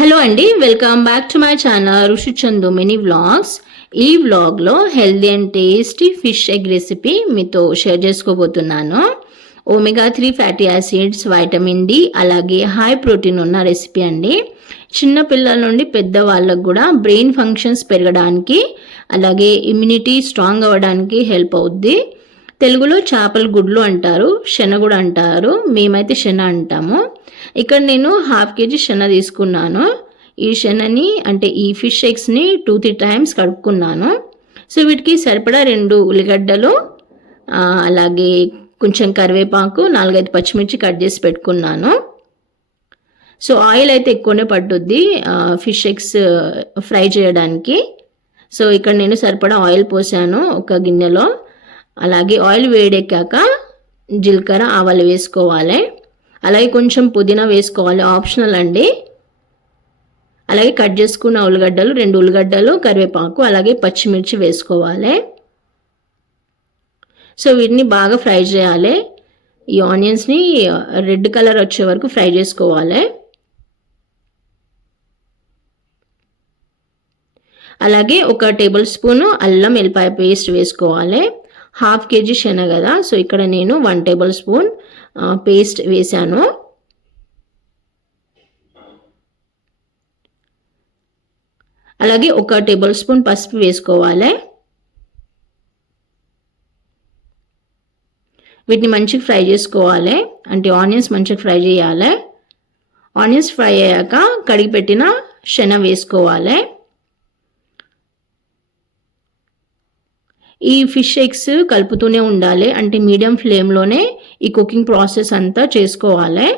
Hello అండి, welcome back to my channel Rushi Chandu mini vlogs. ఈ వ్లాగ్లో healthy and tasty fish egg recipe మీతో share చేసుకోబోతున్నాను. Omega 3 fatty acids, vitamin D, అలాగే high protein ఉన్న recipe అండి. చిన్న పిల్లల నుండి పెద్ద వాళ్ళకు కూడా బ్రెయిన్ ఫంక్షన్స్ పెరగడానికి, అలాగే ఇమ్యూనిటీ స్ట్రాంగ్ అవ్వడానికి హెల్ప్ అవుద్ది. తెలుగులో చేపల గుడ్లు అంటారు, శన కూడా అంటారు, మేమైతే శన అంటాము. ఇక్కడ నేను 1/2 kg శన తీసుకున్నాను. ఈ శనని అంటే ఈ ఫిష్ ఎగ్స్ని 2-3 టైమ్స్ కడుక్కున్నాను. సో వీటికి సరిపడా 2 ఉల్లిగడ్డలు, అలాగే కొంచెం కరివేపాకు, 4-5 పచ్చిమిర్చి కట్ చేసి పెట్టుకున్నాను. సో ఆయిల్ అయితే ఎక్కువనే పట్టుద్ది ఫిష్ ఎగ్స్ ఫ్రై చేయడానికి. సో ఇక్కడ నేను సరిపడా ఆయిల్ పోసాను ఒక గిన్నెలో. అలాగే ఆయిల్ వేడెక్కాక జీలకర్ర, ఆవాలు వేసుకోవాలి. అలాగే కొంచెం పుదీనా వేసుకోవాలి, ఆప్షనల్ అండి. అలాగే కట్ చేసుకున్న ఉల్లిగడ్డలు, 2 ఉల్లిగడ్డలు, కరివేపాకు, అలాగే పచ్చిమిర్చి వేసుకోవాలి. సో వీటిని బాగా ఫ్రై చేయాలి. ఈ ఆనియన్స్ని రెడ్ కలర్ వచ్చే వరకు ఫ్రై చేసుకోవాలి. అలాగే 1 టేబుల్ స్పూను అల్లం వెల్లిపాయ పేస్ట్ వేసుకోవాలి. 1/2 kg శనగ కదా, సో ఇక్కడ నేను 1 టేబుల్ స్పూన్ పేస్ట్ వేసాను. అలాగే 1 టేబుల్ స్పూన్ పసుపు వేసుకోవాలి. వీటిని మంచిగా ఫ్రై చేసుకోవాలి, అంటే ఆనియన్స్ మంచిగా ఫ్రై చేయాలి. ఆనియన్స్ ఫ్రై అయ్యాక కడిగి పెట్టిన శన వేసుకోవాలి. ఈ ఫిష్ ఎగ్స్ కలుపుతూనే ఉండాలి, అంటే మీడియం ఫ్లేమ్లోనే ఈ కుకింగ్ ప్రాసెస్ అంతా చేసుకోవాలి.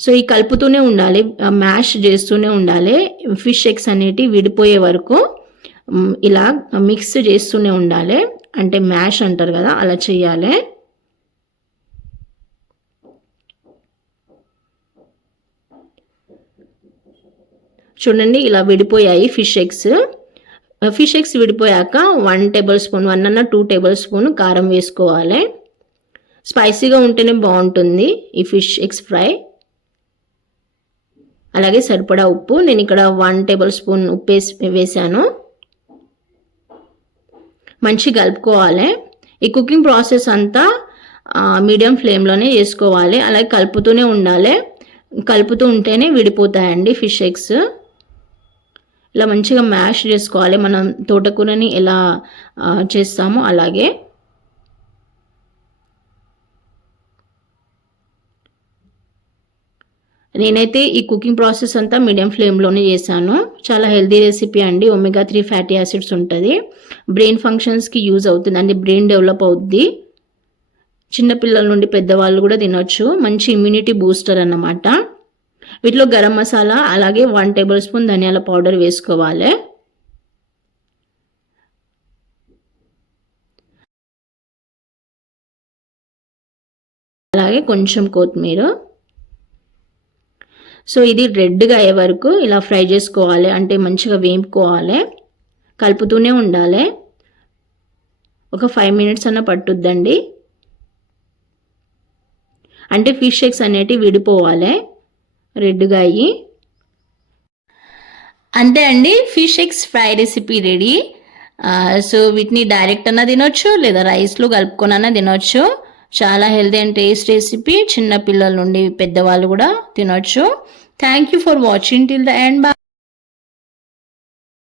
సో ఈ కలుపుతూనే ఉండాలి, మ్యాష్ చేస్తూనే ఉండాలి. ఫిష్ ఎగ్స్ అనేటివి విడిపోయే వరకు ఇలా మిక్స్ చేస్తూనే ఉండాలి, అంటే మ్యాష్ అంటారు కదా, అలా చేయాలి. చూడండి, ఇలా విడిపోయాయి ఫిష్ ఎగ్స్. ఫిష్ ఎగ్స్ విడిపోయాక 1 టేబుల్ స్పూన్, 1 అన్న 2 టేబుల్ స్పూన్ కారం వేసుకోవాలి. స్పైసీగా ఉంటేనే బాగుంటుంది ఈ ఫిష్ ఎగ్స్ ఫ్రై. అలాగే సరిపడా ఉప్పు, నేను ఇక్కడ 1 టేబుల్ స్పూన్ ఉప్పు వేసాను. మంచిగా కలుపుకోవాలి. ఈ కుకింగ్ ప్రాసెస్ అంతా మీడియం ఫ్లేమ్లోనే చేసుకోవాలి. అలాగే కలుపుతూనే ఉండాలి, కలుపుతూ ఉంటేనే విడిపోతాయండి ఫిష్ ఎగ్స్. ఇలా మంచిగా మ్యాష్ చేసుకోవాలి, మనం తోటకూరని ఎలా చేస్తామో అలాగే. నేనైతే ఈ కుకింగ్ ప్రాసెస్ అంతా మీడియం ఫ్లేమ్లోనే చేశాను. చాలా హెల్తీ రెసిపీ అండి. ఒమేగా 3 ఫ్యాటీ యాసిడ్స్ ఉంటుంది, బ్రెయిన్ ఫంక్షన్స్కి యూజ్ అవుతుంది, అంటే బ్రెయిన్ డెవలప్ అవుద్ది. చిన్నపిల్లల నుండి పెద్దవాళ్ళు కూడా తినొచ్చు, మంచి ఇమ్యూనిటీ బూస్టర్ అన్నమాట. వీటిలో గరం మసాలా, అలాగే 1 టేబుల్ స్పూన్ ధనియాల పౌడర్ వేసుకోవాలి. అలాగే కొంచెం కొత్తిమీర. సో ఇది రెడ్గా అయ్యే వరకు ఇలా ఫ్రై చేసుకోవాలి, అంటే మంచిగా వేపుకోవాలి, కలుపుతూనే ఉండాలి. ఒక 5 మినిట్స్ అన్న పట్టుద్దండి, అంటే ఫిష్ ఎగ్స్ అనేటివి విడిపోవాలి రెడ్గా అయ్యి. అంతే అండి, fish eggs fry recipe ready. So వీటిని డైరెక్ట్ అన్నా తినొచ్చు, లేదా రైస్లో కలుపుకొని తినొచ్చు. చాలా హెల్తీ అండ్ టేస్ట్ రెసిపీ, చిన్న పిల్లల నుండి పెద్దవాళ్ళు కూడా తినొచ్చు. Thank you for watching till the end. Bye.